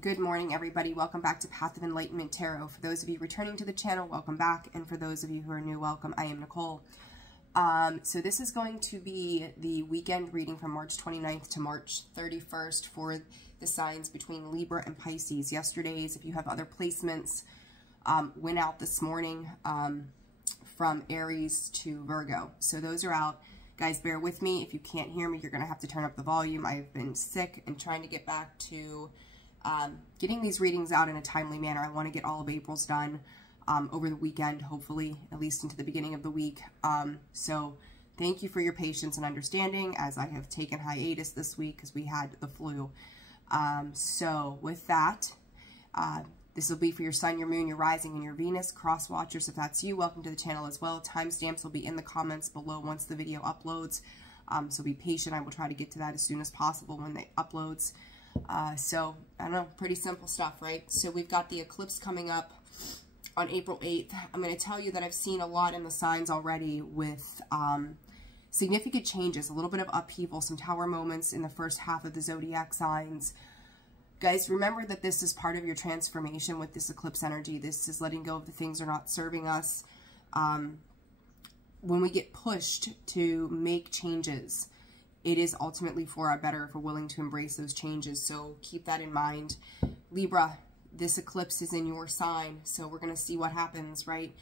Good morning, everybody. Welcome back to Path of Enlightenment Tarot. For those of you returning to the channel, welcome back. And for those of you who are new, welcome. I am Nicole. So this is going to be the weekend reading from March 29th to March 31st for the signs between Libra and Pisces. Yesterday's, if you have other placements, went out this morning from Aries to Virgo. So those are out. Guys, bear with me. If you can't hear me, you're going to have to turn up the volume. I've been sick and trying to get back to getting these readings out in a timely manner. I want to get all of April's done over the weekend, hopefully, at least into the beginning of the week. So thank you for your patience and understanding as I have taken hiatus this week because we had the flu. So with that, this will be for your sun, your moon, your rising, and your Venus. Cross watchers, if that's you, welcome to the channel as well. Timestamps will be in the comments below once the video uploads. So be patient. I will try to get to that as soon as possible when it uploads. So, I don't know, pretty simple stuff, right? So we've got the eclipse coming up on April 8th. I'm going to tell you that I've seen a lot in the signs already with significant changes, a little bit of upheaval, some tower moments in the first half of the zodiac signs. Guys, remember that this is part of your transformation with this eclipse energy. This is letting go of the things that are not serving us. When we get pushed to make changes, it is ultimately for our better if we're willing to embrace those changes. So keep that in mind. Libra, this eclipse is in your sign, so we're going to see what happens, right?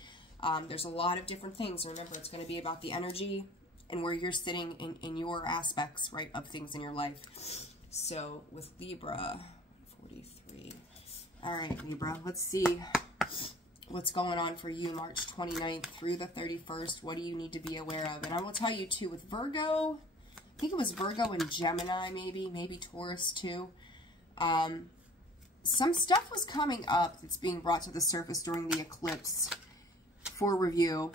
There's a lot of different things. Remember, it's going to be about the energy and where you're sitting in your aspects, right, of things in your life. So with Libra, 43. All right, Libra, let's see what's going on for you March 29th through the 31st. What do you need to be aware of? And I will tell you, too, with Virgo, I think it was Virgo and Gemini, maybe Taurus too. Some stuff was coming up that's being brought to the surface during the eclipse for review,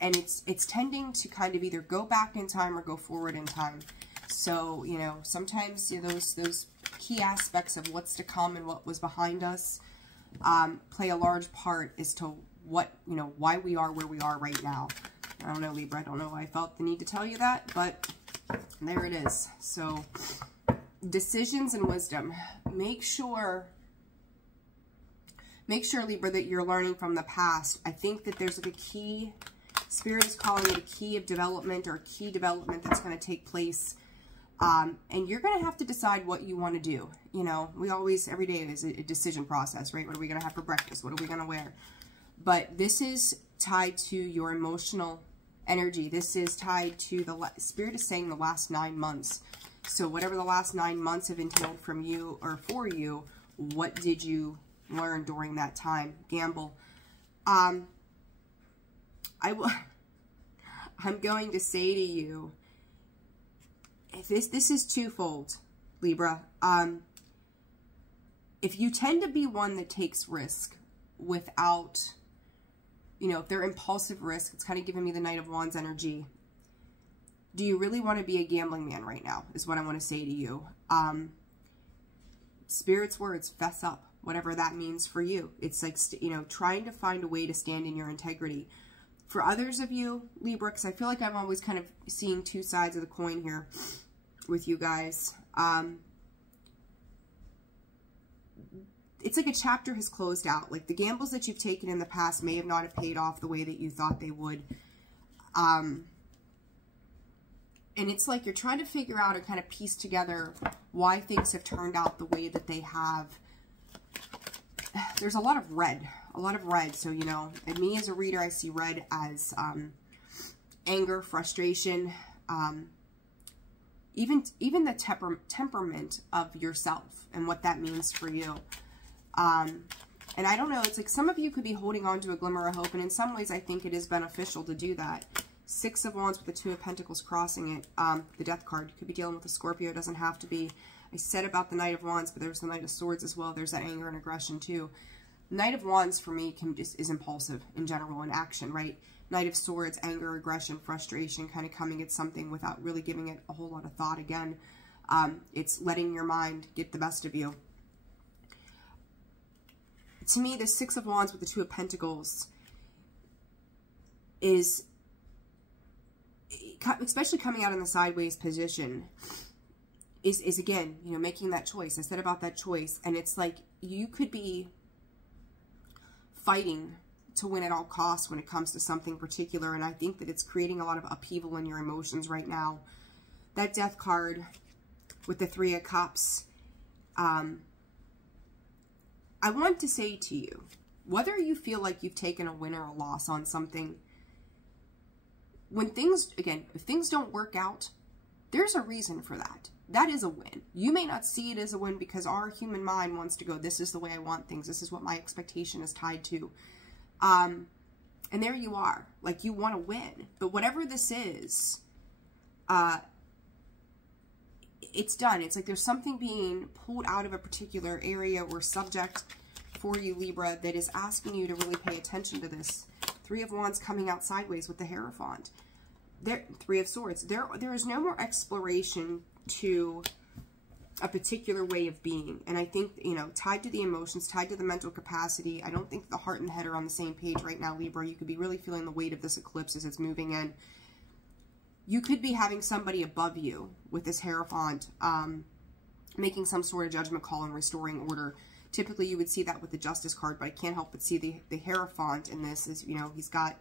and it's tending to kind of either go back in time or go forward in time. So, you know, sometimes those key aspects of what's to come and what was behind us play a large part as to what, you know, why we are where we are right now. I don't know, Libra, I don't know why I felt the need to tell you that, but there it is. So, decisions and wisdom. Make sure, Libra, that you're learning from the past. I think that there's like a key, Spirit is calling it a key of development or a key development that's going to take place. And you're going to have to decide what you want to do. You know, we always, every day is a decision process, right? What are we going to have for breakfast? What are we going to wear? But this is tied to your emotional energy. This is tied to the Spirit is saying the last 9 months. So whatever the last 9 months have entailed from you or for you, what did you learn during that time? Gamble. I'm going to say to you, this is twofold, Libra. If you tend to be one that takes risk without, you know, if they're impulsive risk, it's kind of giving me the Knight of Wands energy. Do you really want to be a gambling man right now, is what I want to say to you. Spirit's words, fess up, whatever that means for you. It's like, you know, trying to find a way to stand in your integrity. For others of you, Libra, because I feel like I'm always kind of seeing two sides of the coin here with you guys. It's like a chapter has closed out. Like the gambles that you've taken in the past may have not have paid off the way that you thought they would. And it's like you're trying to figure out and kind of piece together why things have turned out the way that they have. There's a lot of red. So, you know, and me as a reader, I see red as anger, frustration, even the temperament of yourself and what that means for you. And I don't know, it's like some of you could be holding on to a glimmer of hope, and in some ways I think it is beneficial to do that. 6 of Wands with the 2 of Pentacles crossing it, the Death card. You could be dealing with a Scorpio, it doesn't have to be. I said about the Knight of Wands, but there's the Knight of Swords as well. There's that anger and aggression too. Knight of Wands for me is impulsive in general in action, right? Knight of Swords, anger, aggression, frustration, kind of coming at something without really giving it a whole lot of thought again. It's letting your mind get the best of you. To me, the 6 of Wands with the 2 of Pentacles is, especially coming out in the sideways position, is again, you know, making that choice. I said about that choice, and it's like you could be fighting to win at all costs when it comes to something particular, and I think that it's creating a lot of upheaval in your emotions right now. That Death card with the Three of Cups, I want to say to you, whether you feel like you've taken a win or a loss on something, when things, again, if things don't work out, there's a reason for that. That is a win. You may not see it as a win because our human mind wants to go, this is the way I want things. This is what my expectation is tied to. And there you are. Like, you want to win. But whatever this is, it's done. It's like there's something being pulled out of a particular area or subject for you, Libra, that is asking you to really pay attention to this. Three of Wands coming out sideways with the Hierophant. Three of Swords. There is no more exploration to a particular way of being. And I think, you know, tied to the emotions, tied to the mental capacity, I don't think the heart and the head are on the same page right now, Libra. You could be really feeling the weight of this eclipse as it's moving in. You could be having somebody above you with this Hierophant making some sort of judgment call and restoring order. Typically, you would see that with the Justice card, but I can't help but see the Hierophant in this. Is, you know, he's got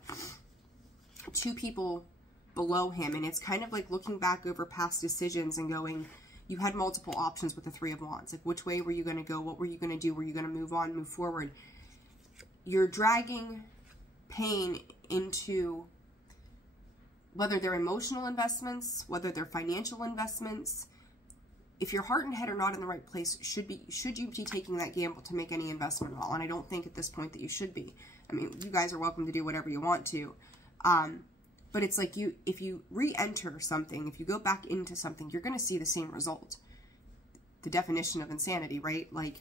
two people below him, and it's kind of like looking back over past decisions and going, you had multiple options with the Three of Wands. Like, which way were you going to go? What were you going to do? Were you going to move on, move forward? You're dragging pain into, whether they're emotional investments, whether they're financial investments. If your heart and head are not in the right place, should you be taking that gamble to make any investment at all? And I don't think at this point that you should be. I mean, you guys are welcome to do whatever you want to. But it's like if you re-enter something, if you go back into something, you're going to see the same result. The definition of insanity, right? Like,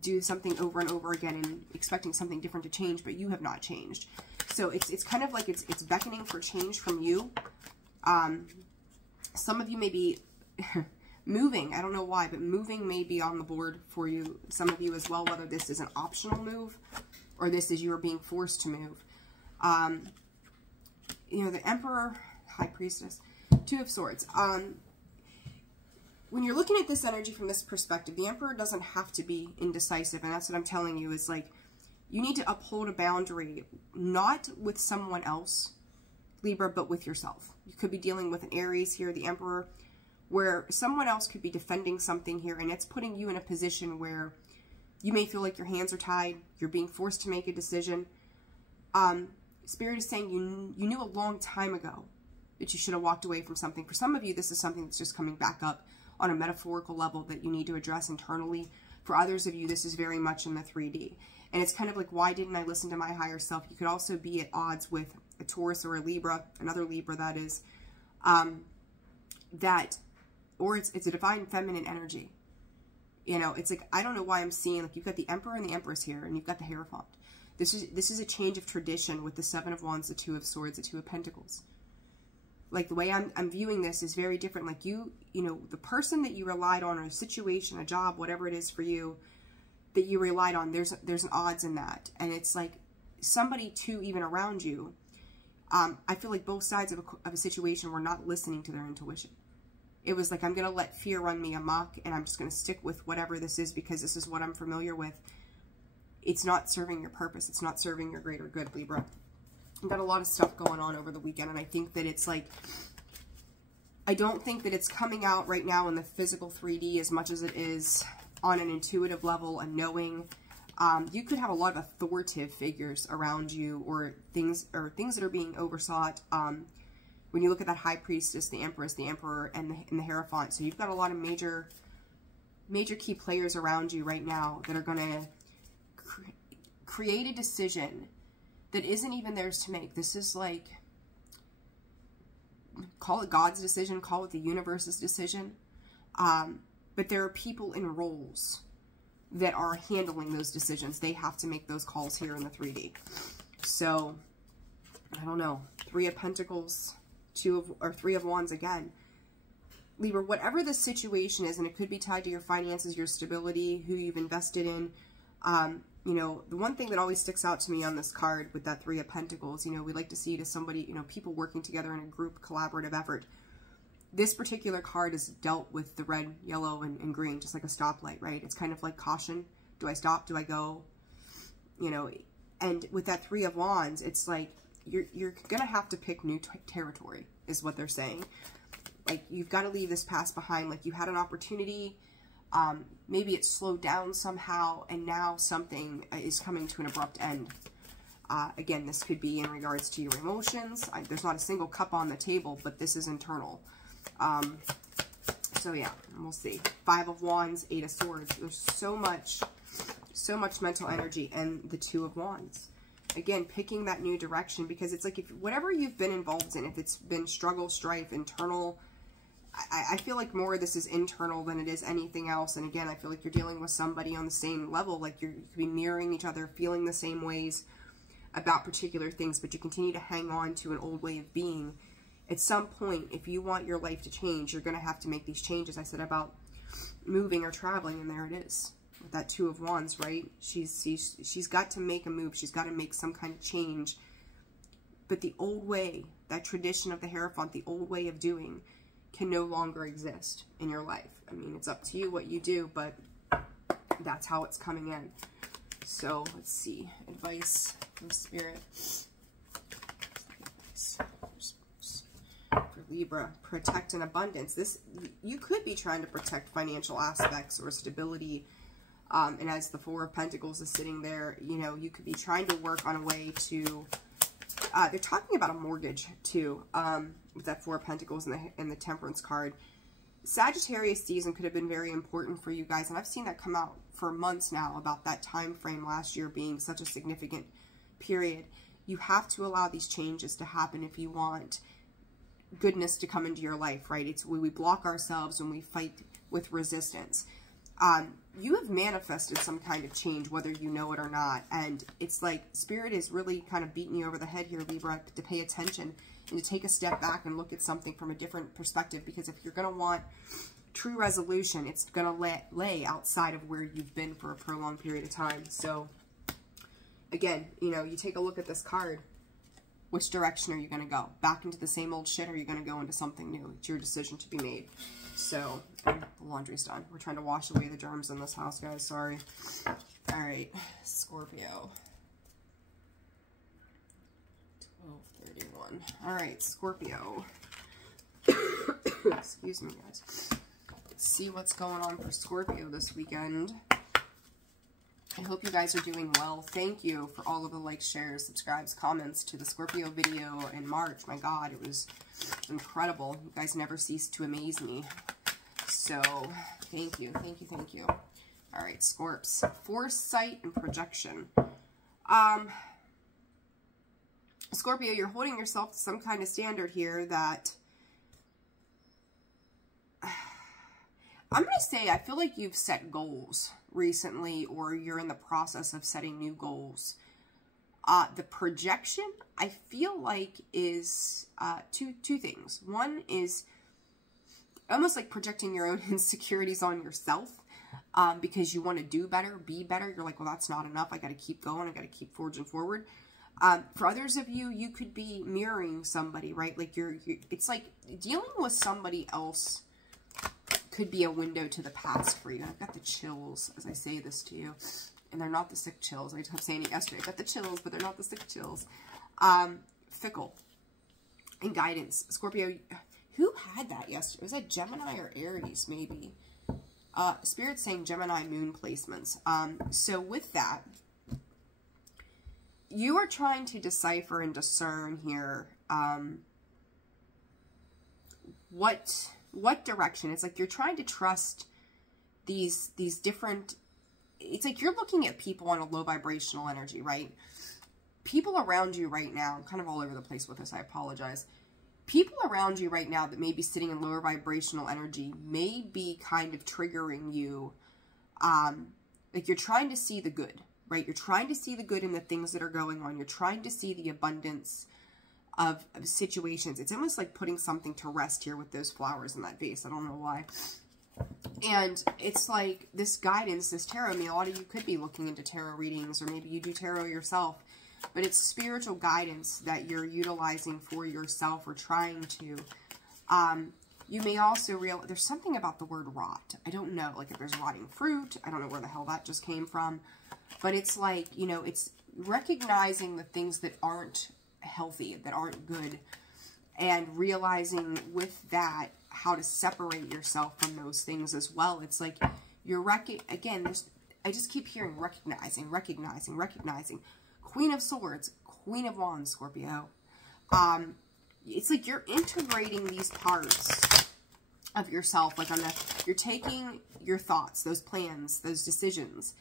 do something over and over again and expecting something different to change, but you have not changed. So it's kind of like it's beckoning for change from you. Some of you may be moving. I don't know why, but moving may be on the board for you. Some of you as well, whether this is an optional move or this is you are being forced to move. You know, the Emperor, High Priestess, Two of Swords. When you're looking at this energy from this perspective, the Emperor doesn't have to be indecisive, and that's what I'm telling you, is like, you need to uphold a boundary, not with someone else, Libra, but with yourself. You could be dealing with an Aries here, the Emperor, where someone else could be defending something here, and it's putting you in a position where you may feel like your hands are tied, you're being forced to make a decision. Spirit is saying you knew a long time ago that you should have walked away from something. For some of you, this is something that's just coming back up on a metaphorical level that you need to address internally. For others of you, this is very much in the 3D. And it's kind of like, why didn't I listen to my higher self? You could also be at odds with a Taurus or a Libra, another Libra that is, or it's a divine feminine energy. You know, it's like, I don't know why I'm seeing, like, you've got the Emperor and the Empress here, and you've got the Hierophant. This is a change of tradition with the Seven of Wands, the Two of Swords, the Two of Pentacles. Like, the way I'm viewing this is very different. Like, you know, the person that you relied on, or a situation, a job, whatever it is for you, that you relied on, there's an odds in that. And it's like somebody too, even around you, I feel like both sides of a situation were not listening to their intuition. It was like, I'm going to let fear run me amok, and I'm just going to stick with whatever this is because this is what I'm familiar with. It's not serving your purpose. It's not serving your greater good, Libra. I've got a lot of stuff going on over the weekend, and I think that it's like, I don't think that it's coming out right now in the physical 3D as much as it is on an intuitive level and knowing. You could have a lot of authoritative figures around you, or things that are being oversought. When you look at that High Priestess, the Empress, the Emperor, and the Hierophant, so you've got a lot of major key players around you right now that are going to create a decision that isn't even theirs to make. This is like, call it God's decision, call it the universe's decision. But there are people in roles that are handling those decisions. They have to make those calls here in the 3D. So, I don't know. Three of Pentacles, Three of Wands again. Libra, whatever the situation is, and it could be tied to your finances, your stability, who you've invested in. You know, the one thing that always sticks out to me on this card with that Three of Pentacles, you know, we like to see it as somebody, you know, people working together in a group collaborative effort. this particular card is dealt with the red, yellow, and green, just like a stoplight, right? It's kind of like caution. Do I stop? Do I go? You know, and with that Three of Wands, it's like you're going to have to pick new territory, is what they're saying. Like, you've got to leave this past behind. Like, you had an opportunity. Maybe it slowed down somehow, and now something is coming to an abrupt end. Again, this could be in regards to your emotions. There's not a single cup on the table, but this is internal. So yeah, we'll see. Five of Wands, Eight of Swords. There's so much mental energy, and the Two of Wands. Again, picking that new direction, because it's like, if whatever you've been involved in, if it's been struggle, strife, internal, I feel like more of this is internal than it is anything else. And again, I feel like you're dealing with somebody on the same level, like you could be mirroring each other, feeling the same ways about particular things, but you continue to hang on to an old way of being. At some point, if you want your life to change, you're going to have to make these changes. I said about moving or traveling, and there it is. With that Two of Wands, right? She's got to make a move. She's got to make some kind of change. But the old way, that tradition of the Hierophant, the old way of doing, can no longer exist in your life. I mean, it's up to you what you do, but that's how it's coming in. So let's see. Advice from Spirit. For Libra, protect and abundance. This, you could be trying to protect financial aspects or stability. And as the Four of Pentacles is sitting there, you know, you could be trying to work on a way to, they're talking about a mortgage too, with that Four of Pentacles and the Temperance card. Sagittarius season could have been very important for you guys, and I've seen that come out for months now, about that time frame last year being such a significant period. You have to allow these changes to happen if you want goodness to come into your life, right? It's when we block ourselves, when we fight with resistance. You have manifested some kind of change, whether you know it or not, and it's like Spirit is really kind of beating you over the head here, Libra, to pay attention and to take a step back and look at something from a different perspective, because if you're going to want true resolution, it's going to lay outside of where you've been for a prolonged period of time. So again, you know, you take a look at this card. Which direction are you going to go? Back into the same old shit, or are you going to go into something new? It's your decision to be made. So, the laundry's done. We're trying to wash away the germs in this house, guys. Sorry. All right, Scorpio. 12:31. All right, Scorpio. Excuse me, guys. Let's see what's going on for Scorpio this weekend. I hope you guys are doing well. Thank you for all of the likes, shares, subscribes, comments to the Scorpio video in March. My God, it was incredible. You guys never cease to amaze me. So, thank you, thank you, thank you. All right, Scorps. Foresight and projection. Scorpio, you're holding yourself to some kind of standard here that... I'm going to say, I feel like you've set goals recently, or you're in the process of setting new goals. The projection, I feel like, is two things. One is almost like projecting your own insecurities on yourself, because you want to do better, be better. You're like, well, that's not enough. I got to keep going. I got to keep forging forward. For others of you, you could be mirroring somebody, right? Like it's like dealing with somebody else could be a window to the past for you. I've got the chills as I say this to you, and they're not the sick chills. I kept saying it yesterday. I've got the chills, but they're not the sick chills. Fickle and guidance. Scorpio, who had that yesterday? Was that Gemini or Aries, maybe? Spirit's saying Gemini moon placements. So with that, you are trying to decipher and discern here what direction. It's like you're trying to trust these different, it's like you're looking at people on a low vibrational energy, right? People around you right now, I'm kind of all over the place with this, I apologize. People around you right now that may be sitting in lower vibrational energy may be kind of triggering you. Like you're trying to see the good, right? You're trying to see the good in the things that are going on. You're trying to see the abundance of situations. It's almost like putting something to rest here with those flowers in that vase. I don't know why. And it's like this guidance, this tarot. I mean, a lot of you could be looking into tarot readings, or maybe you do tarot yourself, but it's spiritual guidance that you're utilizing for yourself or trying to. You may also realize there's something about the word rot. I don't know, like if there's rotting fruit. I don't know where the hell that just came from. But it's like, you know, it's recognizing the things that aren't healthy, that aren't good, and realizing with that how to separate yourself from those things as well. It's like you're again, I just keep hearing recognizing. Queen of Swords, Queen of Wands, Scorpio. It's like you're integrating these parts of yourself, like you're taking your thoughts, those plans, those decisions,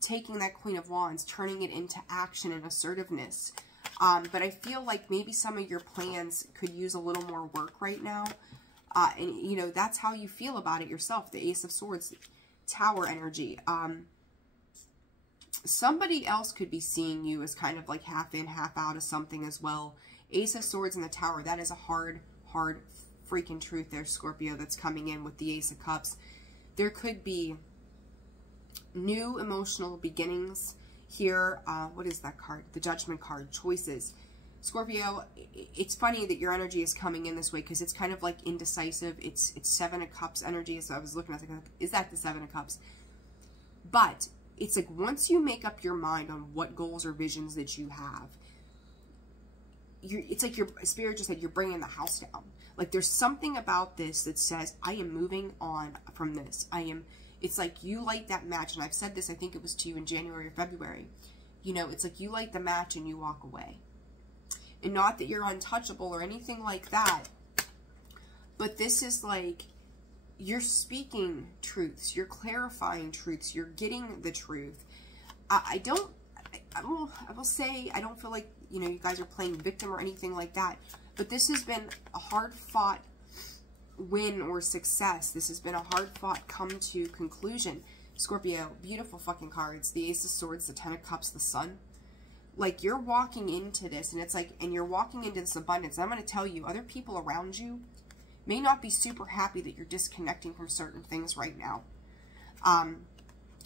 taking that Queen of Wands, turning it into action and assertiveness. But I feel like maybe some of your plans could use a little more work right now. And, you know, that's how you feel about it yourself. The Ace of Swords, Tower energy. Somebody else could be seeing you as kind of like half in, half out of something as well. Ace of Swords in the Tower. That is a hard freaking truth there, Scorpio, that's coming in with the Ace of Cups. There could be new emotional beginnings here. What is that card? The Judgment card. Choices. Scorpio, it's funny that your energy is coming in this way because it's kind of like indecisive. It's Seven of Cups energy. So I was looking at it, is that the Seven of Cups? But it's like once you make up your mind on what goals or visions that you have, it's like your spirit just said, you're bringing the house down. Like there's something about this that says, I am moving on from this. It's like you light that match. And I've said this, I think it was to you in January or February. You know, it's like you light the match and you walk away. And not that you're untouchable or anything like that. But this is like, you're speaking truths. You're clarifying truths. You're getting the truth. I will say, I don't feel like, you know, you guys are playing victim or anything like that. But this has been a hard-fought win or success. This has been a hard-fought come to conclusion. Scorpio, beautiful fucking cards. The Ace of Swords, the Ten of Cups, the Sun. Like, you're walking into this, and it's like, and you're walking into this abundance. I'm going to tell you, other people around you may not be super happy that you're disconnecting from certain things right now.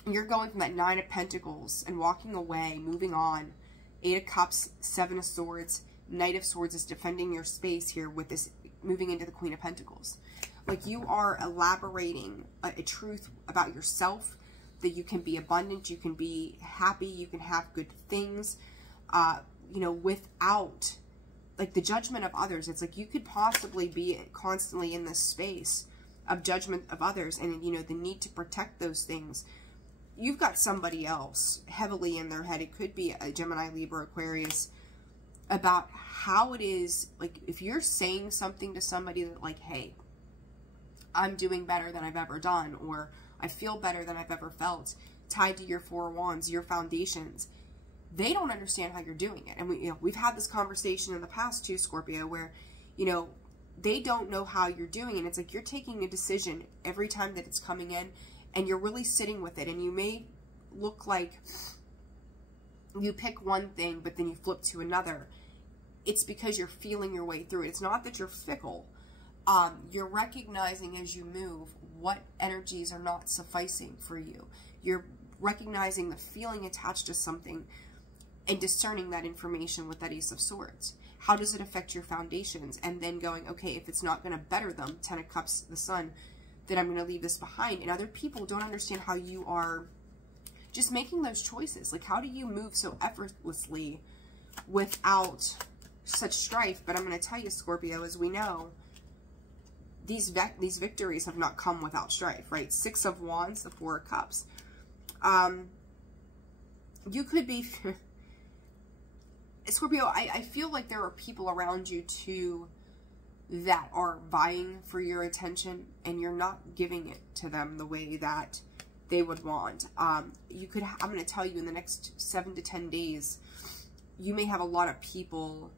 You're going from that Nine of Pentacles and walking away, moving on. Eight of Cups, Seven of Swords, Knight of Swords is defending your space here with this, moving into the Queen of Pentacles. Like you are elaborating a truth about yourself, that you can be abundant, you can be happy, you can have good things, you know, without like the judgment of others. It's like you could possibly be constantly in this space of judgment of others and, you know, the need to protect those things. You've got somebody else heavily in their head. It could be a Gemini, Libra, Aquarius, about how it is, like, if you're saying something to somebody that, like, hey, I'm doing better than I've ever done, or I feel better than I've ever felt, tied to your Four of Wands, your foundations, they don't understand how you're doing it. And we've had this conversation in the past too, Scorpio, where, you know, they don't know how you're doing. And it's like you're taking a decision every time that it's coming in, and you're really sitting with it. And you may look like you pick one thing, but then you flip to another. It's because you're feeling your way through it. It's not that you're fickle. You're recognizing as you move what energies are not sufficing for you. You're recognizing the feeling attached to something and discerning that information with that Ace of Swords. How does it affect your foundations? And then going, okay, if it's not going to better them, Ten of Cups, the Sun, then I'm going to leave this behind. And other people don't understand how you are just making those choices. Like, how do you move so effortlessly without such strife? But I'm going to tell you, Scorpio, as we know, these victories have not come without strife, right? Six of Wands, the Four of Cups. You could be... Scorpio, I feel like there are people around you, too, that are vying for your attention, and you're not giving it to them the way that they would want. You could, I'm going to tell you, in the next 7 to 10 days, you may have a lot of people,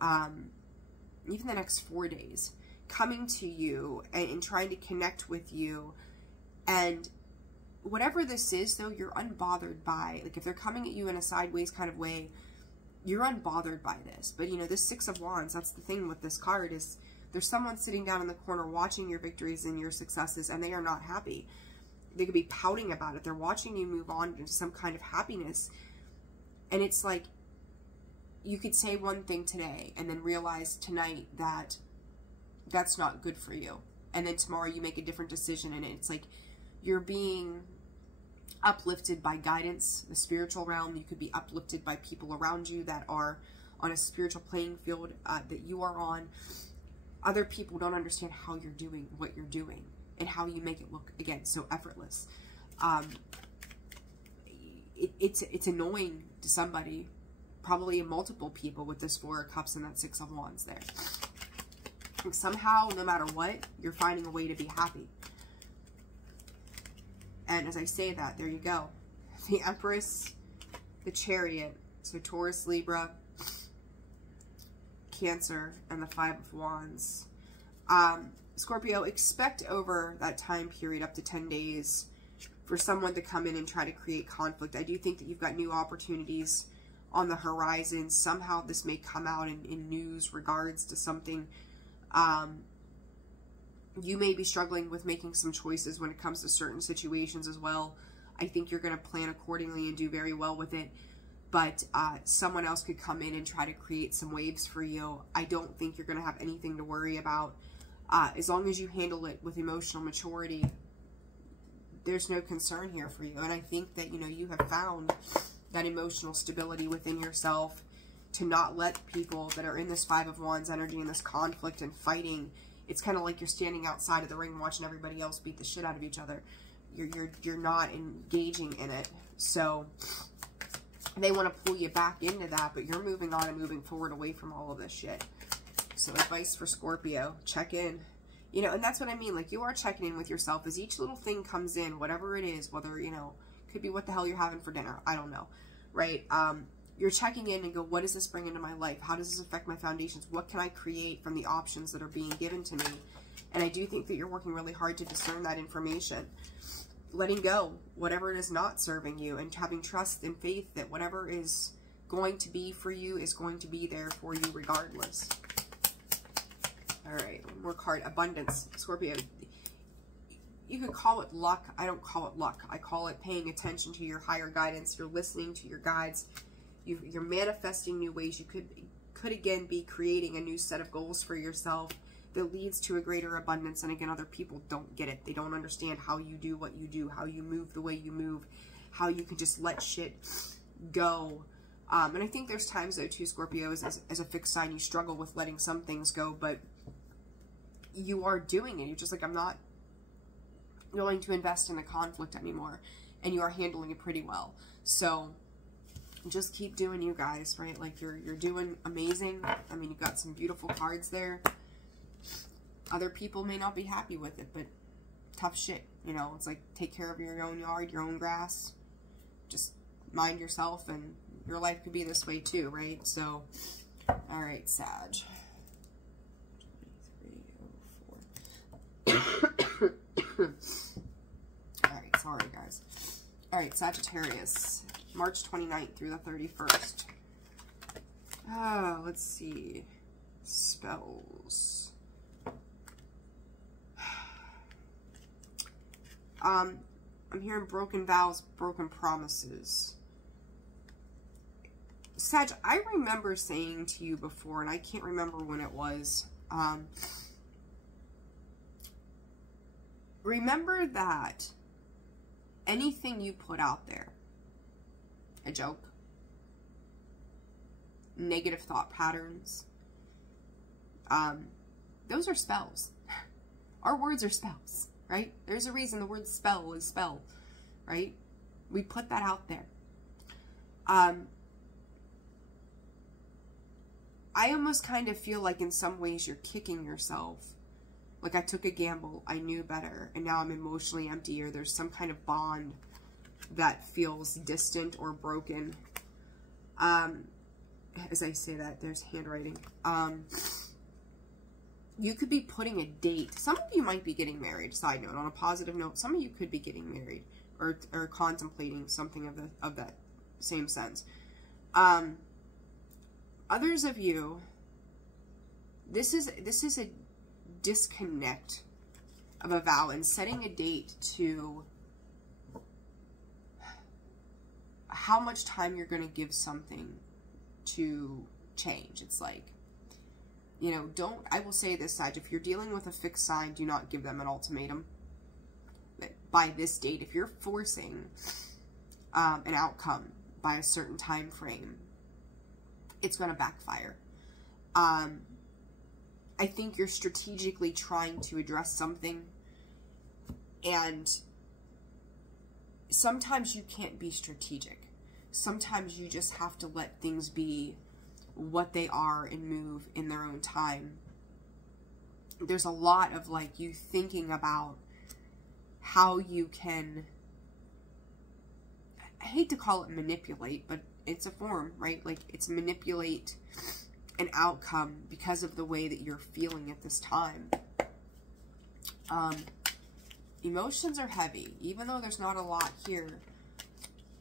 even the next 4 days, coming to you and trying to connect with you. And whatever this is, though, you're unbothered by, like, if they're coming at you in a sideways kind of way, you're unbothered by this. But, you know, this Six of Wands, that's the thing with this card, is there's someone sitting down in the corner watching your victories and your successes, and they are not happy. They could be pouting about it. They're watching you move on into some kind of happiness. And it's like, you could say one thing today and then realize tonight that that's not good for you. and then tomorrow you make a different decision, and it's like you're being uplifted by guidance, the spiritual realm. You could be uplifted by people around you that are on a spiritual playing field that you are on. Other people don't understand how you're doing what you're doing and how you make it look, again, so effortless. It's annoying to somebody, probably multiple people, with this Four of Cups and that Six of Wands there. And somehow, no matter what, you're finding a way to be happy. And as I say that, there you go. The Empress, the Chariot, so Taurus, Libra, Cancer, and the Five of Wands. Scorpio, expect over that time period, up to 10 days, for someone to come in and try to create conflict. I do think that you've got new opportunities on the horizon. Somehow this may come out in news regards to something. You may be struggling with making some choices when it comes to certain situations as well. I think you're going to plan accordingly and do very well with it. But someone else could come in and try to create some waves for you. I don't think you're going to have anything to worry about. As long as you handle it with emotional maturity, there's no concern here for you. And I think that, you know, you have found that emotional stability within yourself to not let people that are in this Five of Wands energy, in this conflict and fighting. It's kind of like you're standing outside of the ring watching everybody else beat the shit out of each other. You're not engaging in it. So they want to pull you back into that, but you're moving on and moving forward away from all of this shit. So advice for Scorpio, check in. You know, and that's what I mean. Like, you are checking in with yourself as each little thing comes in, whatever it is, whether, you know, could be what the hell you're having for dinner. I don't know. Right? You're checking in and go, what does this bring into my life? How does this affect my foundations? What can I create from the options that are being given to me? And I do think that you're working really hard to discern that information. Letting go, whatever it is not serving you, and having trust and faith that whatever is going to be for you is going to be there for you regardless. All right, one more card. Abundance. Scorpio, you could call it luck. I don't call it luck. I call it paying attention to your higher guidance. You're listening to your guides. You're manifesting new ways. You could again be creating a new set of goals for yourself that leads to a greater abundance. And again, other people don't get it. They don't understand how you do what you do, how you move the way you move, how you can just let shit go. And I think there's times, though, too, Scorpios, as a fixed sign, you struggle with letting some things go, but you are doing it. You're just like, I'm not willing to invest in a conflict anymore, and you are handling it pretty well. So just keep doing you guys, right? Like, you're doing amazing. I mean, you've got some beautiful cards there. Other people may not be happy with it, but tough shit, you know. It's like, take care of your own yard, your own grass. Just mind yourself, and your life could be this way too, right? So, all right, Sag. 23, 04. All right, sorry, guys. All right, Sagittarius, March 29th through the 31st. Oh, let's see. Spells. I'm hearing broken vows, broken promises. Sag, I remember saying to you before, and I can't remember when it was, remember that anything you put out there, a joke, negative thought patterns, those are spells. Our words are spells, right? There's a reason the word spell is spell, right? We put that out there. I almost kind of feel like in some ways you're kicking yourself. Like, I took a gamble, I knew better, and now I'm emotionally empty, or there's some kind of bond that feels distant or broken. As I say that, there's handwriting. You could be putting a date. Some of you might be getting married. Side note, on a positive note, some of you could be getting married or contemplating something of that same sense. Others of you, this is a disconnect of a vow and setting a date to how much time you're going to give something to change. It's like, You know, I will say this, Sag, if you're dealing with a fixed sign, do not give them an ultimatum by this date. If you're forcing an outcome by a certain time frame, it's going to backfire. I think you're strategically trying to address something, and sometimes you can't be strategic. Sometimes you just have to let things be what they are and move in their own time. There's a lot of like you thinking about how you can, I hate to call it manipulate, but it's a form, right? Like it's manipulate an outcome because of the way that you're feeling at this time. Emotions are heavy, even though there's not a lot here.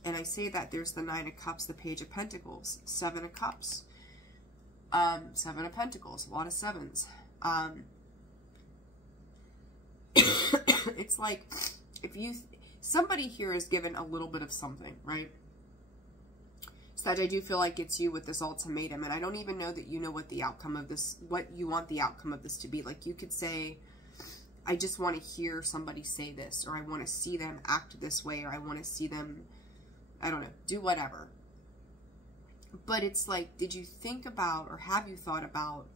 And I say that there's the 9 of Cups, the Page of Pentacles, 7 of Cups, 7 of Pentacles, a lot of 7s. It's like if somebody here is given a little bit of something, right? So that I do feel like it's you with this ultimatum, and I don't even know that you know what the outcome of this, what you want the outcome of this to be. Like you could say, I just want to hear somebody say this, or I want to see them act this way, or I want to see them, I don't know, do whatever. But it's like, did you think about, or have you thought about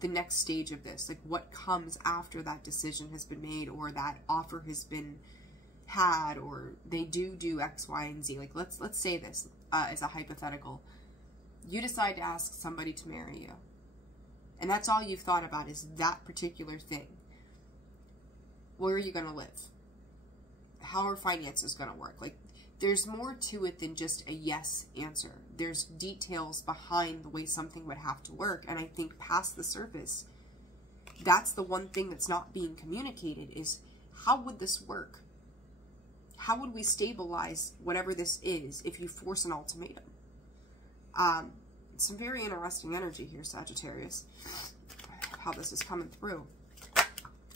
the next stage of this? Like what comes after that decision has been made, or that offer has been had, or they do X, Y, and Z. Like let's say this as a hypothetical. You decide to ask somebody to marry you, and that's all you've thought about is that particular thing. Where are you going to live? How are finances going to work? Like, there's more to it than just a yes answer. There's details behind the way something would have to work. And I think past the surface, that's the one thing that's not being communicated is how would this work? How would we stabilize whatever this is if you force an ultimatum? Some very interesting energy here, Sagittarius, how this is coming through.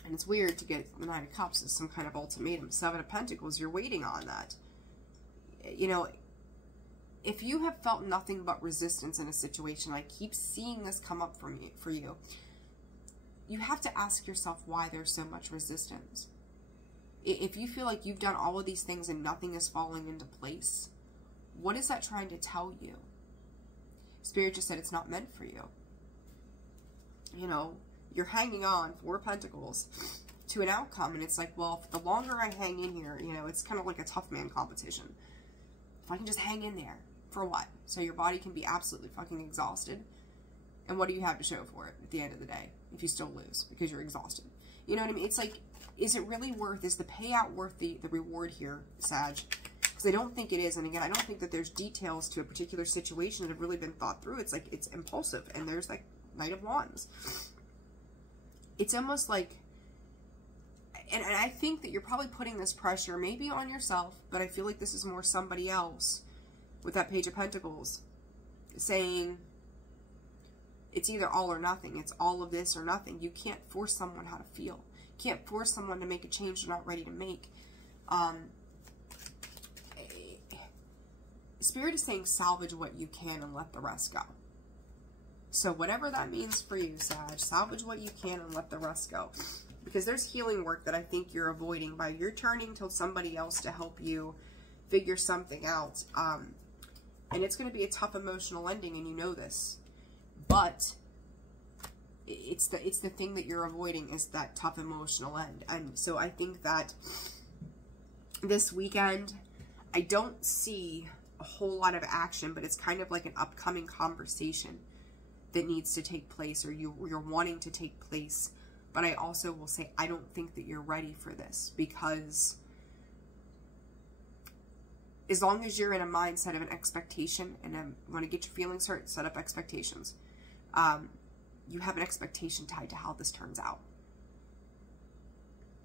And it's weird to get the 9 of Cups as some kind of ultimatum. 7 of Pentacles, you're waiting on that. You know, if you have felt nothing but resistance in a situation, I keep seeing this come up for you, you have to ask yourself why there's so much resistance. If you feel like you've done all of these things and nothing is falling into place, what is that trying to tell you? Spirit just said it's not meant for you. You know, you're hanging on, 4 Pentacles, to an outcome, and it's like, well, the longer I hang in here, you know, it's kind of like a tough man competition. If I can just hang in there, for what? So your body can be absolutely fucking exhausted, and what do you have to show for it at the end of the day if you still lose because you're exhausted? You know what I mean? It's like, is it really worth, is the payout worth the reward here, Sag? Because I don't think it is, and again, I don't think that there's details to a particular situation that have really been thought through. It's like, it's impulsive, and there's like Knight of Wands. It's almost like, and I think that you're probably putting this pressure maybe on yourself, but I feel like this is more somebody else with that Page of Pentacles saying it's either all or nothing. It's all of this or nothing. You can't force someone how to feel. You can't force someone to make a change they're not ready to make. Spirit is saying salvage what you can and let the rest go. So whatever that means for you, Sag, salvage what you can and let the rest go. Because there's healing work that I think you're avoiding by you're turning to somebody else to help you figure something out. And it's going to be a tough emotional ending, and you know this. But it's the thing that you're avoiding is that tough emotional end. And so I think that this weekend, I don't see a whole lot of action, but it's kind of like an upcoming conversation that needs to take place, or you're wanting to take place. But I also will say, I don't think that you're ready for this, because as long as you're in a mindset of an expectation, and I want to get your feelings hurt, set up expectations. You have an expectation tied to how this turns out.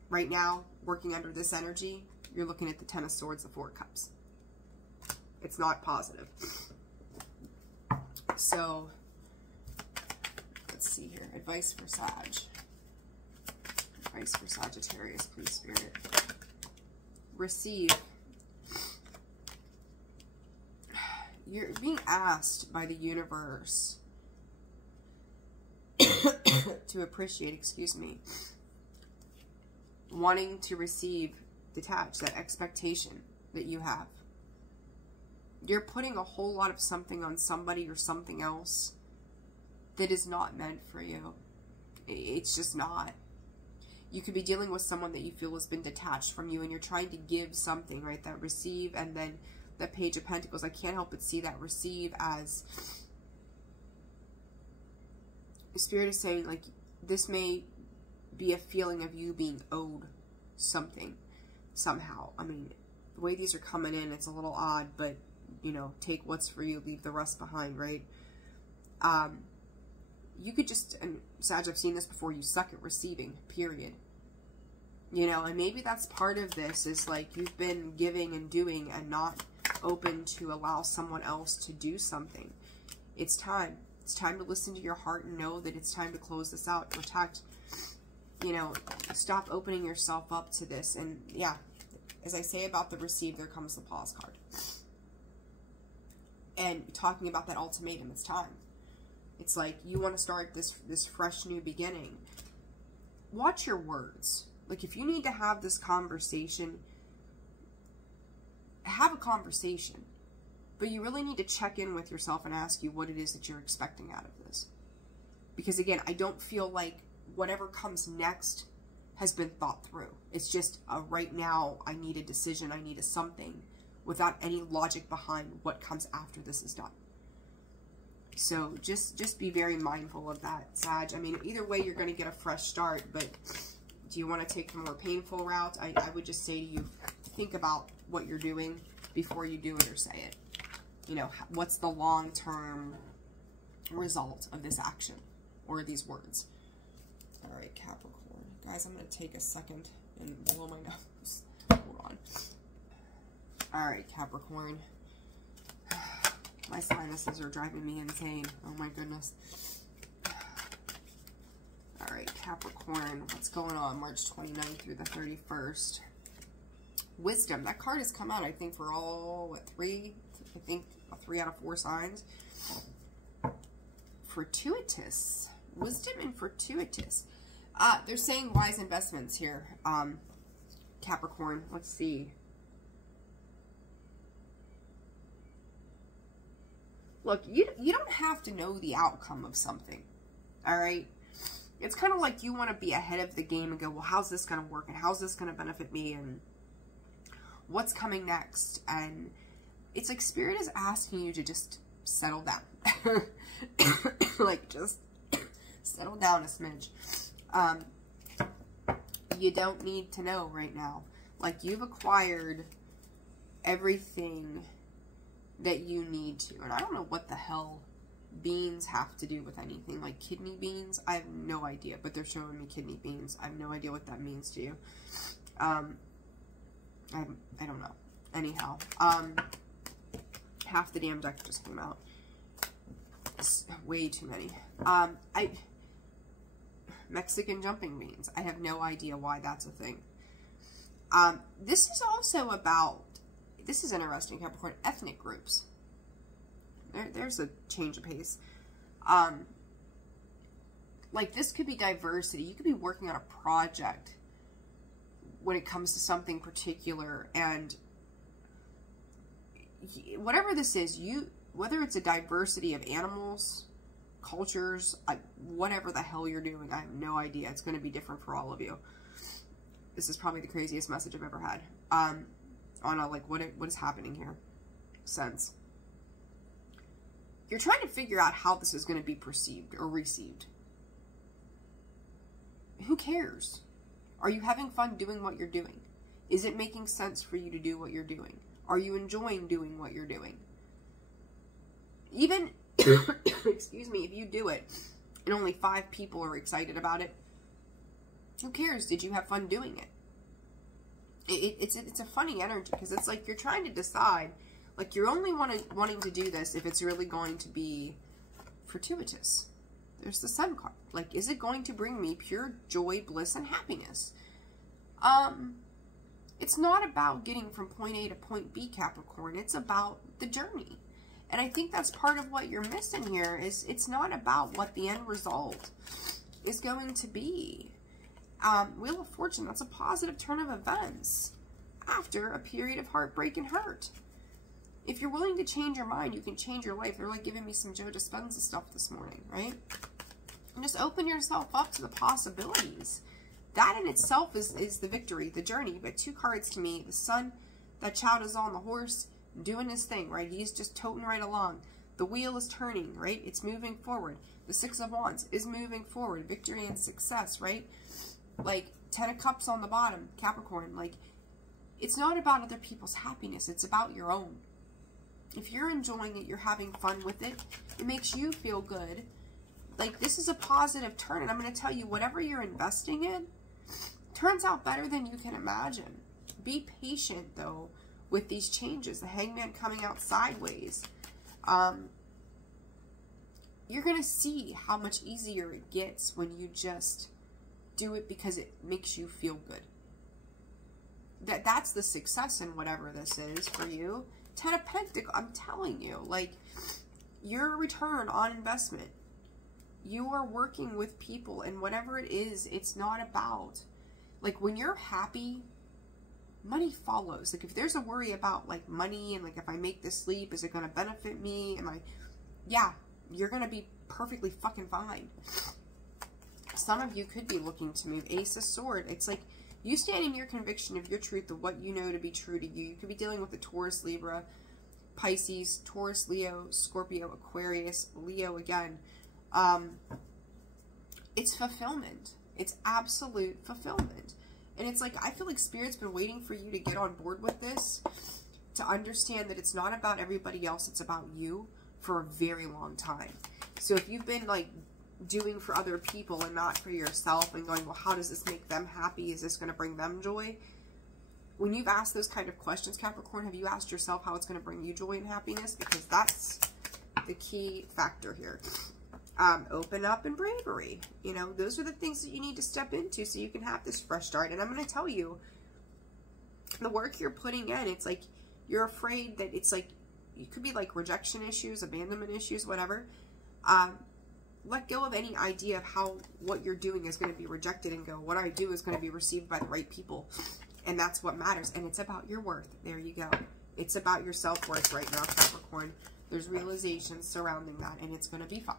Right now, working under this energy, you're looking at the 10 of Swords, the 4 of Cups. It's not positive. So, let's see here. Advice for Sag. Advice for Sagittarius, please, Spirit. Receive. You're being asked by the universe to appreciate, excuse me, wanting to receive, detach, that expectation that you have. You're putting a whole lot of something on somebody or something else that is not meant for you. It's just not. You could be dealing with someone that you feel has been detached from you, and you're trying to give something, right? That receive, and then that Page of Pentacles. I can't help but see that receive as Spirit is saying, like, this may be a feeling of you being owed something somehow. I mean, the way these are coming in, it's a little odd, but, you know, take what's for you, leave the rest behind, right? You could just, and Sag, I've seen this before, you suck at receiving, period. You know, and maybe that's part of this, is like you've been giving and doing and not open to allow someone else to do something. It's time. It's time to listen to your heart and know that it's time to close this out, protect, you know, stop opening yourself up to this. And yeah, as I say about the receive, there comes the pause card. And talking about that ultimatum, it's time. It's like you want to start this fresh new beginning. Watch your words. Like, if you need to have this conversation, have a conversation. But you really need to check in with yourself and ask you what it is that you're expecting out of this. Because again, I don't feel like whatever comes next has been thought through. It's just right now, I need a decision, I need a something, without any logic behind what comes after this is done. So just be very mindful of that, Sag. I mean, either way, you're going to get a fresh start, but do you want to take the more painful route? I would just say to you, think about what you're doing before you do it or say it. You know, what's the long-term result of this action or these words? All right, Capricorn. Guys, I'm going to take a second and blow my nose. Hold on. All right, Capricorn. My sinuses are driving me insane. Oh my goodness. All right, Capricorn. What's going on March 29th through the 31st? Wisdom. That card has come out, I think, for all, what, three? I think 3 out of 4 signs. Fortuitous. Wisdom and fortuitous. They're saying wise investments here. Capricorn. Let's see. Look, you don't have to know the outcome of something, all right? It's kind of like you want to be ahead of the game and go, well, how's this going to work? And how's this going to benefit me? And what's coming next? And it's like Spirit is asking you to just settle down. Like, just settle down a smidge. You don't need to know right now. Like, you've acquired everything that you need to. And I don't know what the hell beans have to do with anything. Like kidney beans, I have no idea, but they're showing me kidney beans. I have no idea what that means to you. I don't know. Anyhow, half the damn deck just came out. It's way too many. Mexican jumping beans. I have no idea why that's a thing. This is also about, this is interesting, Capricorn, ethnic groups. There's a change of pace. Like, this could be diversity. You could be working on a project when it comes to something particular, and whatever this is, whether it's a diversity of animals, cultures, whatever the hell you're doing, I have no idea. It's going to be different for all of you. This is probably the craziest message I've ever had. On a, like, what is happening here sense. You're trying to figure out how this is going to be perceived or received. Who cares? Are you having fun doing what you're doing? Is it making sense for you to do what you're doing? Are you enjoying doing what you're doing? Even, excuse me, if you do it and only 5 people are excited about it, who cares? Did you have fun doing it? It's a funny energy, because it's like you're trying to decide, like, you're only wanting to do this if it's really going to be fortuitous. There's the Sun card. Like, is it going to bring me pure joy, bliss, and happiness? It's not about getting from point A to point B, Capricorn. It's about the journey. And I think that's part of what you're missing here, is it's not about what the end result is going to be Wheel of Fortune. That's a positive turn of events after a period of heartbreak and hurt. If you're willing to change your mind, you can change your life. They're like giving me some Joe Dispenza stuff this morning, right? And just open yourself up to the possibilities. That in itself is the victory, the journey. But 2 cards to me. The Sun, that child is on the horse doing his thing, right? He's just toting right along. The wheel is turning, right? It's moving forward. The 6 of Wands is moving forward. Victory and success, right? Like 10 of Cups on the bottom, Capricorn. Like, it's not about other people's happiness. It's about your own. If you're enjoying it, you're having fun with it, it makes you feel good. Like, this is a positive turn. And I'm going to tell you, whatever you're investing in turns out better than you can imagine. Be patient, though, with these changes. The Hangman coming out sideways. You're going to see how much easier it gets when you just do it because it makes you feel good. That's the success in whatever this is for you. 10 of Pentacles, I'm telling you, like, your return on investment. You are working with people, and whatever it is, it's not about, like, when you're happy, money follows. Like, if there's a worry about, like, money, and, like, if I make this leap, is it going to benefit me? Yeah, you're going to be perfectly fucking fine. Some of you could be looking to move. Ace of Swords. It's like, you stand in your conviction of your truth, of what you know to be true to you. You could be dealing with a Taurus, Libra, Pisces, Taurus, Leo, Scorpio, Aquarius, Leo again. It's fulfillment. It's absolute fulfillment. And it's like, I feel like Spirit's been waiting for you to get on board with this, to understand that it's not about everybody else, it's about you, for a very long time. So if you've been, like, doing for other people and not for yourself, and going, well, how does this make them happy? Is this going to bring them joy? When you've asked those kind of questions, Capricorn, have you asked yourself how it's going to bring you joy and happiness? Because that's the key factor here. Open up and bravery. You know, those are the things that you need to step into so you can have this fresh start. And I'm going to tell you, the work you're putting in, it's like, you're afraid that it's like, you could be like rejection issues, abandonment issues, whatever. Let go of any idea of how what you're doing is going to be rejected, and go, what I do is going to be received by the right people. And that's what matters. And it's about your worth. There you go. It's about your self-worth right now, Capricorn. There's realizations surrounding that, and it's going to be fine.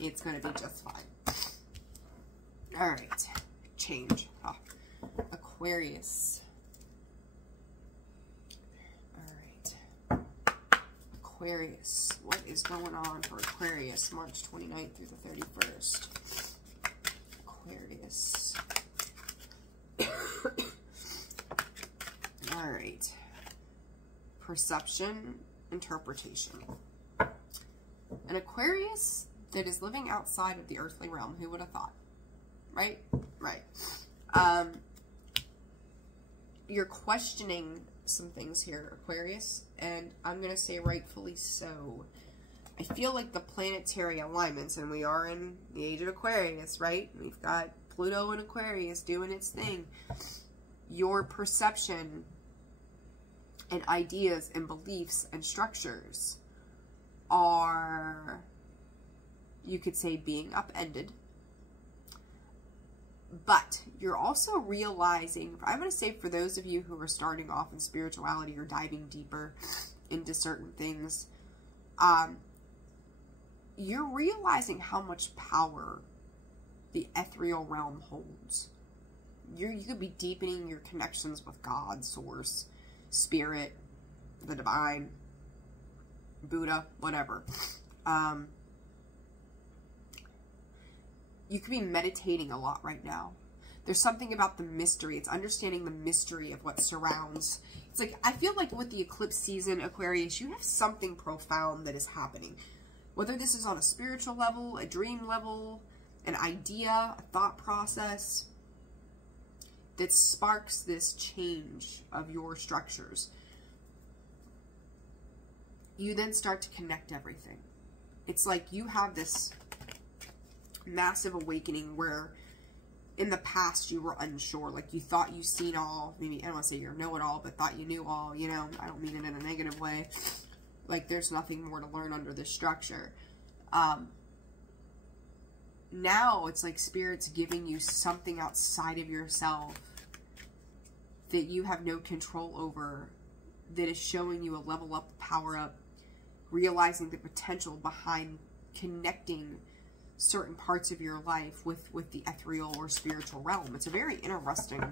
It's going to be just fine. All right. Change. Aquarius. Aquarius. What is going on for Aquarius, March 29th through the 31st? Aquarius. All right. Perception, interpretation. An Aquarius that is living outside of the earthly realm. Who would have thought? Right? Right. You're questioning some things here, Aquarius, and I'm going to say rightfully so. I feel like the planetary alignments, and we are in the age of Aquarius, right? We've got Pluto and Aquarius doing its thing. Your perception and ideas and beliefs and structures are, you could say, being upended. But you're also realizing, I'm going to say for those of you who are starting off in spirituality or diving deeper into certain things, you're realizing how much power the ethereal realm holds. You could be deepening your connections with God, Source, Spirit, the Divine, Buddha, whatever. You could be meditating a lot right now. There's something about the mystery. It's understanding the mystery of what surrounds. It's like, I feel like with the eclipse season, Aquarius, you have something profound that is happening. Whether this is on a spiritual level, a dream level, an idea, a thought process that sparks this change of your structures. You then start to connect everything. It's like you have this massive awakening where in the past you were unsure, like you thought you seen all, maybe I don't want to say you're know-it-all, but thought you knew all, you know, I don't mean it in a negative way, like there's nothing more to learn under this structure. now it's like Spirit's giving you something outside of yourself that you have no control over, that is showing you a level up, power up, realizing the potential behind connecting certain parts of your life with the ethereal or spiritual realm. It's a very interesting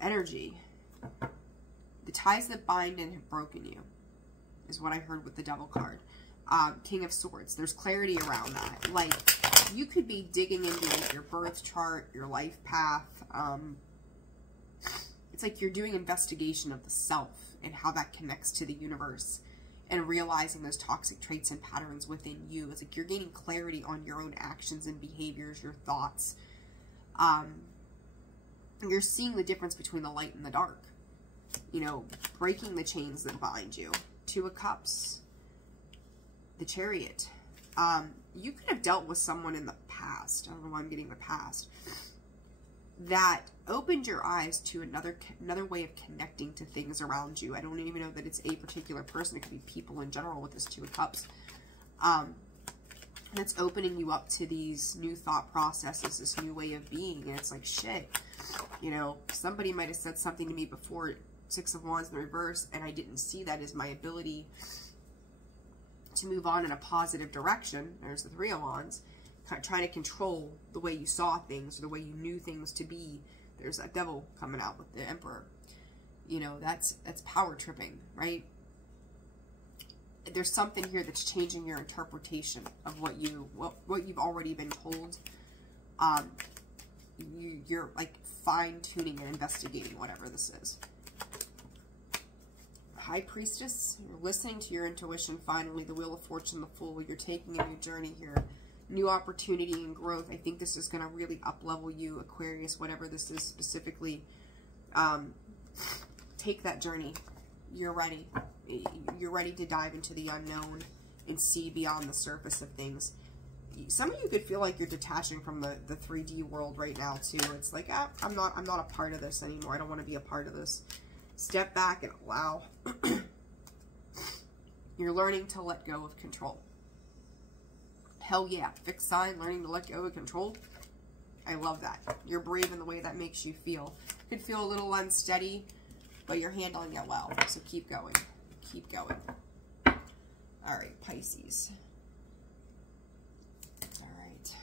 energy. The ties that bind and have broken you is what I heard with the Devil card. King of Swords. There's clarity around that. Like, you could be digging into like your birth chart, your life path. It's like you're doing investigation of the self and how that connects to the universe, and realizing those toxic traits and patterns within you. It's like you're gaining clarity on your own actions and behaviors, your thoughts. You're seeing the difference between the light and the dark. You know, breaking the chains that bind you. Two of Cups. The Chariot. You could have dealt with someone in the past. I don't know why I'm getting the past. That opened your eyes to another way of connecting to things around you. I don't even know that it's a particular person. It could be people in general with this Two of Cups. That's opening you up to these new thought processes, this new way of being. And it's like, shit, you know, somebody might have said something to me before, Six of Wands in the reverse, and I didn't see that as my ability to move on in a positive direction. There's the Three of Wands. Trying to control the way you saw things, or the way you knew things to be. There's that Devil coming out with the Emperor. You know, that's power tripping, right? There's something here that's changing your interpretation of what you've already been told. You're like fine-tuning and investigating whatever this is. High Priestess, you're listening to your intuition finally. The Wheel of Fortune, the Fool. You're taking a new journey here. New opportunity and growth. I think this is going to really up-level you, Aquarius, whatever this is specifically. Take that journey. You're ready. You're ready to dive into the unknown and see beyond the surface of things. Some of you could feel like you're detaching from the 3D world right now, too. Where it's like, I'm not a part of this anymore. I don't want to be a part of this. Step back and allow. You're learning to let go of control. Hell yeah. Fixed sign, learning to let go of control. I love that. You're brave in the way that makes you feel. Could feel a little unsteady, but you're handling it well. So keep going. Keep going. All right, Pisces. All right.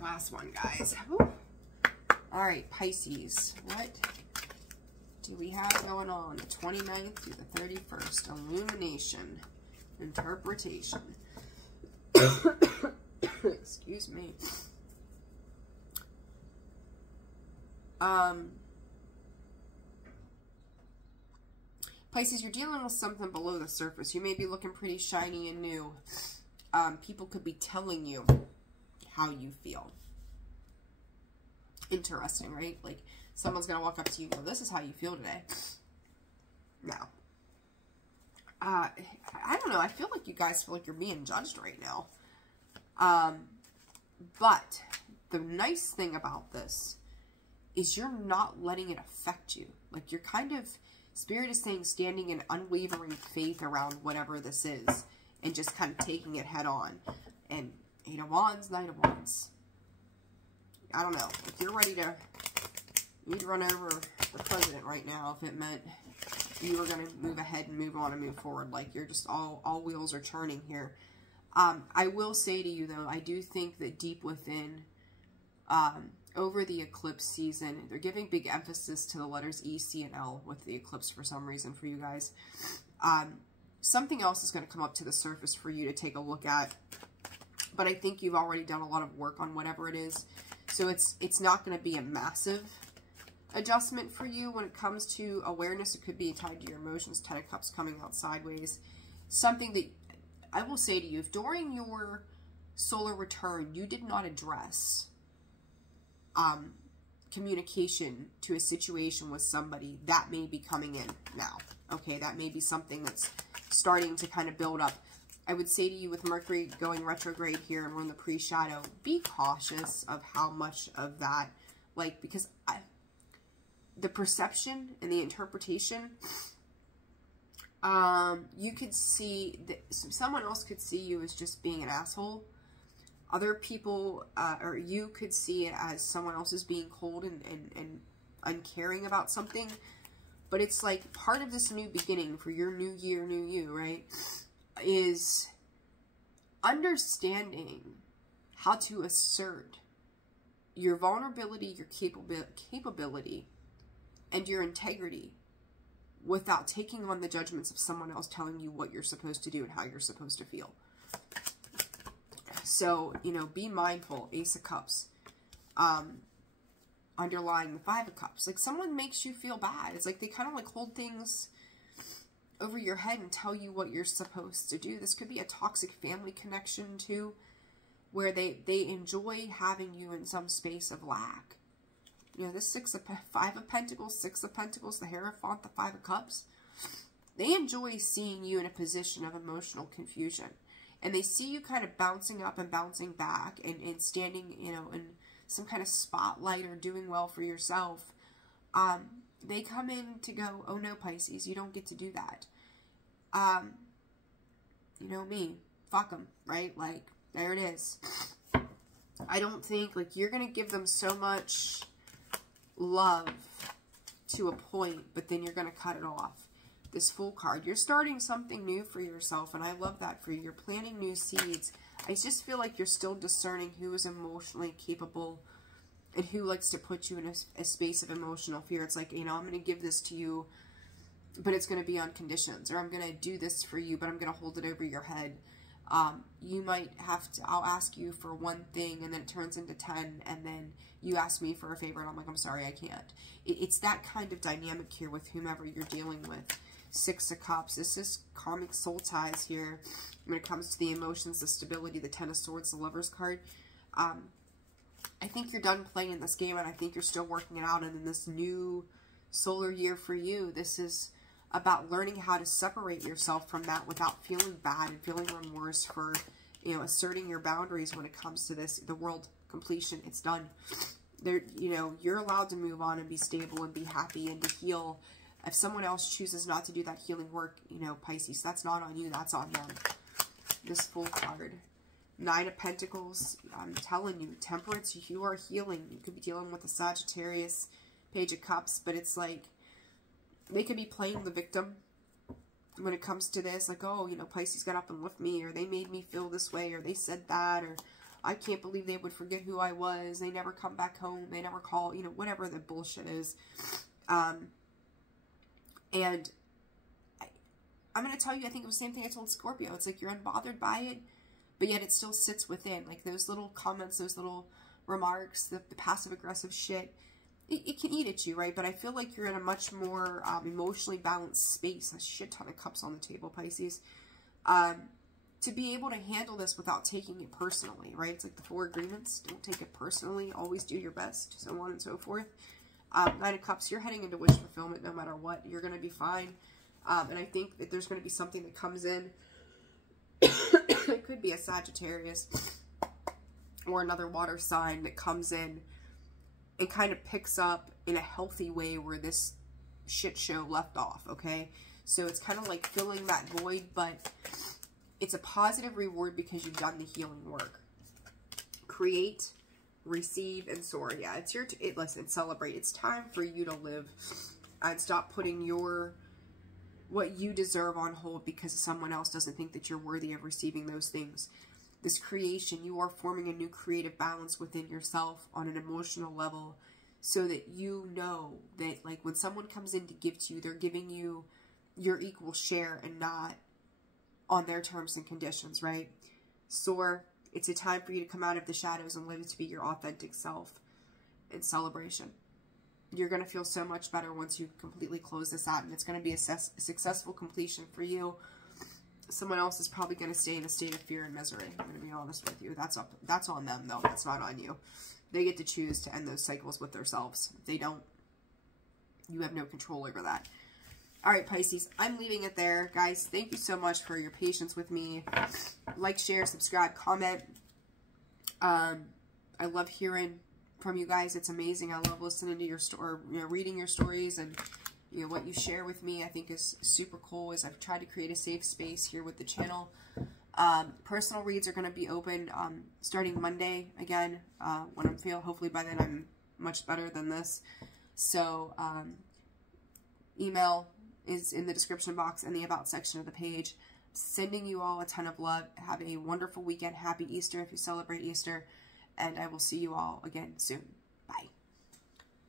Last one, guys. Woo. All right, Pisces. What do we have going on? The 29th through the 31st. Illumination. Interpretation. Excuse me. Pisces, you're dealing with something below the surface. You may be looking pretty shiny and new. People could be telling you how you feel. Interesting, right? Like, someone's going to walk up to you and go, this is how you feel today. No. I don't know. I feel like you guys feel like you're being judged right now. But the nice thing about this is you're not letting it affect you. Like, you're kind of, Spirit is saying, standing in unwavering faith around whatever this is and just kind of taking it head on. And Eight of Wands, Knight of Wands. I don't know. If you're ready to, you'd run over the president right now if it meant you were going to move ahead and move on and move forward. Like, you're just all wheels are churning here. I will say to you, though, I do think that deep within, over the eclipse season, they're giving big emphasis to the letters E, C, and L with the eclipse for some reason for you guys. Something else is going to come up to the surface for you to take a look at. But I think you've already done a lot of work on whatever it is. So it's not going to be a massive adjustment for you when it comes to awareness. It could be tied to your emotions. Ten of Cups coming out sideways. Something that I will say to you, if during your solar return you did not address communication to a situation with somebody, that may be coming in now. Okay, that may be something that's starting to kind of build up. I would say to you, with Mercury going retrograde here and we're in the pre-shadow, be cautious of how much of that, like, because the perception and the interpretation You could see that someone else could see you as just being an asshole. Other people, or you could see it as someone else is being cold and uncaring about something. But it's like part of this new beginning for your new year, new you, right? Is understanding how to assert your vulnerability, your capability, and your integrity without taking on the judgments of someone else telling you what you're supposed to do and how you're supposed to feel. So, you know, be mindful. Ace of Cups. Underlying the Five of Cups. Like, someone makes you feel bad. It's like they kind of like hold things over your head and tell you what you're supposed to do. This could be a toxic family connection, too, where they enjoy having you in some space of lack. You know, this Five of Pentacles, Six of Pentacles, the Hierophant, the Five of Cups. They enjoy seeing you in a position of emotional confusion. And they see you kind of bouncing up and bouncing back and standing, you know, in some kind of spotlight or doing well for yourself. They come in to go, oh no, Pisces, you don't get to do that. You know me, fuck them, right? Like, there it is. I don't think, like, you're going to give them so much love to a point, but then you're going to cut it off. This Fool card, you're starting something new for yourself, and I love that for you. You're planting new seeds. I just feel like you're still discerning who is emotionally capable and who likes to put you in a space of emotional fear. It's like, you know, I'm going to give this to you, but it's going to be on conditions, or I'm going to do this for you, but I'm going to hold it over your head. You might have to, I'll ask you for one thing and then it turns into 10, and then you ask me for a favor and I'm like, I'm sorry, I can't. It's that kind of dynamic here with whomever you're dealing with. Six of Cups. This is karmic soul ties here when it comes to the emotions, the stability, the Ten of Swords, the Lover's card. I think you're done playing this game, and I think you're still working it out. And in this new solar year for you, this is about learning how to separate yourself from that without feeling bad and feeling remorse for, you know, asserting your boundaries when it comes to this. The world completion, it's done. There, you know, you're allowed to move on and be stable and be happy and to heal. If someone else chooses not to do that healing work, you know, Pisces, that's not on you, that's on them. This Fool card. Nine of Pentacles, I'm telling you, Temperance, you are healing. You could be dealing with a Sagittarius, Page of Cups, but it's like, they could be playing the victim when it comes to this. Like, oh, you know, Pisces got up and left me, or they made me feel this way, or they said that, or I can't believe they would forget who I was. They never come back home. They never call, you know, whatever the bullshit is. And I'm going to tell you, I think it was the same thing I told Scorpio. It's like you're unbothered by it, but yet it still sits within. Like those little comments, those little remarks, the passive-aggressive shit, it can eat at you, right? But I feel like you're in a much more emotionally balanced space. A shit ton of cups on the table, Pisces. To be able to handle this without taking it personally, right? It's like the 4 agreements. Don't take it personally. Always do your best, so on and so forth. Nine of Cups, you're heading into wish fulfillment no matter what. You're going to be fine. And I think that there's going to be something that comes in. It could be a Sagittarius or another water sign that comes in and kind of picks up in a healthy way where this shit show left off, okay? So it's kind of like filling that void, but it's a positive reward because you've done the healing work. Create, receive, and soar. Yeah, it's your listen, celebrate. It's time for you to live and stop putting what you deserve on hold because someone else doesn't think that you're worthy of receiving those things. This creation, you are forming a new creative balance within yourself on an emotional level so that you know that, like, when someone comes in to give to you, they're giving you your equal share and not on their terms and conditions, right? Soar. It's a time for you to come out of the shadows and live to be your authentic self in celebration. You're going to feel so much better once you completely close this out, and it's going to be a successful completion for you. Someone else is probably going to stay in a state of fear and misery. I'm going to be honest with you. That's on them, though. That's not on you. They get to choose to end those cycles with themselves. If they don't, you have no control over that. All right, Pisces, I'm leaving it there. Guys, thank you so much for your patience with me. Like, share, subscribe, comment. I love hearing from you guys. It's amazing. I love listening to your story, you know, reading your stories and, you know, what you share with me, I think is super cool, as I've tried to create a safe space here with the channel. Personal reads are going to be open starting Monday again, when I'm hopefully by then I'm much better than this. So email is in the description box and the about section of the page. Sending you all a ton of love. Have a wonderful weekend. Happy Easter if you celebrate Easter. And I will see you all again soon. Bye.